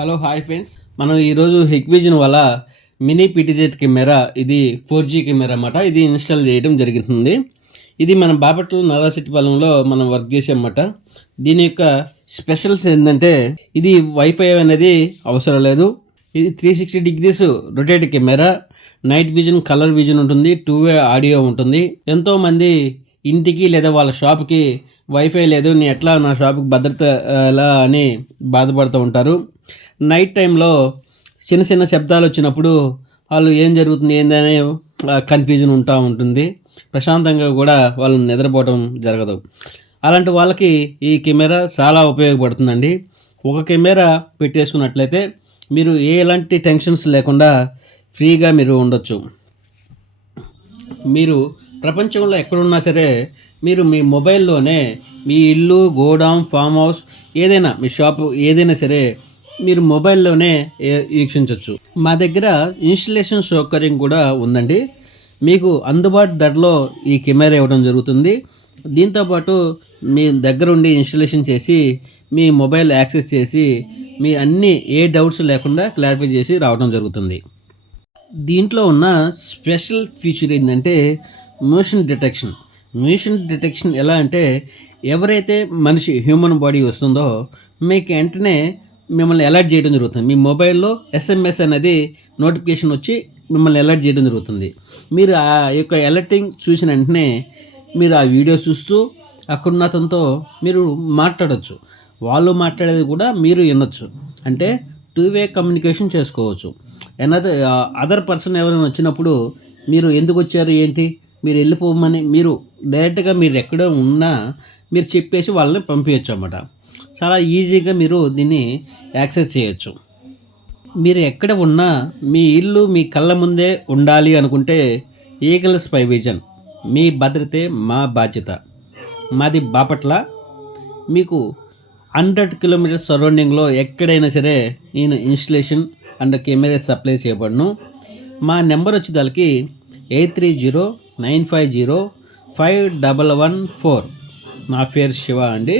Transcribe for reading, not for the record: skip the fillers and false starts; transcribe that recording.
Hello hi friends, మనం ఈరోజు Hikvision వల్ల మినీ పీటీజెడ్ కెమెరా, ఇది 4G కెమెరా అన్నమాట. ఇది ఇన్స్టాల్ చేయడం జరుగుతుంది. ఇది మన బాపట్ల నర్రాసిటీపాలెంలో మనం వర్క్ చేసామన్నమాట. దీని యొక్క స్పెషల్స్ ఏంటంటే ఇది వైఫై అనేది అవసరం లేదు. ఇది 360 degrees rotate camera, night vision, colour vision ఉంటుంది, 2-వే ఆడియో ఉంటుంది. ఎంతోమంది ఇంటికి లేదా వాళ్ళ షాప్కి వైఫై లేదు, నేను ఎట్లా నా షాప్కి భద్రత ఎలా అని బాధపడుతూ ఉంటారు. నైట్ టైంలో చిన్న చిన్న శబ్దాలు వచ్చినప్పుడు వాళ్ళు ఏం జరుగుతుంది ఏందని కన్ఫ్యూజన్ ఉంటుంది. ప్రశాంతంగా కూడా వాళ్ళు నిద్రపోవడం జరగదు. అలాంటి వాళ్ళకి ఈ కెమెరా చాలా ఉపయోగపడుతుందండి. ఒక కెమెరా పెట్టేసుకున్నట్లయితే మీరు ఎలాంటి టెన్షన్స్ లేకుండా ఫ్రీగా మీరు ఉండొచ్చు. మీరు ప్రపంచంలో ఎక్కడున్నా సరే మీరు మీ మొబైల్లోనే మీ ఇల్లు, గోడౌన్, ఫామ్ హౌస్, ఏదైనా మీ షాపు ఏదైనా సరే మీరు మొబైల్లోనే వీక్షించవచ్చు. మా దగ్గర ఇన్స్టలేషన్ సౌకర్యం కూడా ఉందండి. మీకు అందుబాటు ధరలో ఈ కెమెరా ఇవ్వడం జరుగుతుంది. దీంతోపాటు మీ దగ్గర ఉండి ఇన్స్టలేషన్ చేసి మీ మొబైల్ యాక్సెస్ చేసి మీ అన్ని ఏ డౌట్స్ లేకుండా క్లారిఫై చేసి రావడం జరుగుతుంది. దీంట్లో ఉన్న స్పెషల్ ఫీచర్ ఏంటంటే మోషన్ డిటెక్షన్ ఎలా అంటే ఎవరైతే మనిషి హ్యూమన్ బాడీ వస్తుందో మీకు వెంటనే మిమ్మల్ని అలర్ట్ చేయడం జరుగుతుంది. మీ మొబైల్లో SMS అనేది నోటిఫికేషన్ వచ్చి మిమ్మల్ని అలర్ట్ చేయడం జరుగుతుంది. మీరు ఆ యొక్క అలర్టింగ్ చూసిన వెంటనే మీరు ఆ వీడియో చూస్తూ అక్కడున్న అతనితో మీరు మాట్లాడవచ్చు. వాళ్ళు మాట్లాడేది కూడా మీరు వినొచ్చు. అంటే 2-వే కమ్యూనికేషన్ చేసుకోవచ్చు. అదర్ పర్సన్ ఎవరైనా వచ్చినప్పుడు మీరు ఎందుకు వచ్చారు ఏంటి, మీరు వెళ్ళిపోమని మీరు డైరెక్ట్గా మీరు ఎక్కడ ఉన్నా మీరు చెప్పేసి వాళ్ళని పంపించచ్చు అన్నమాట. చాలా ఈజీగా మీరు దీన్ని యాక్సెస్ చేయొచ్చు. మీరు ఎక్కడ ఉన్నా మీ ఇల్లు మీ కళ్ళ ముందే ఉండాలి అనుకుంటే ఈగల్ స్పై విజన్, మీ భద్రతే మా బాధ్యత. మాది బాపట్ల. మీకు 100 కిలోమీటర్స్ సరౌండింగ్లో ఎక్కడైనా సరే నేను ఇన్స్టలేషన్ అండ్ కెమెరా సప్లై చేయబడను. మా నెంబర్ వచ్చి దానికి 8309505114. నా పేరు శివ అండి.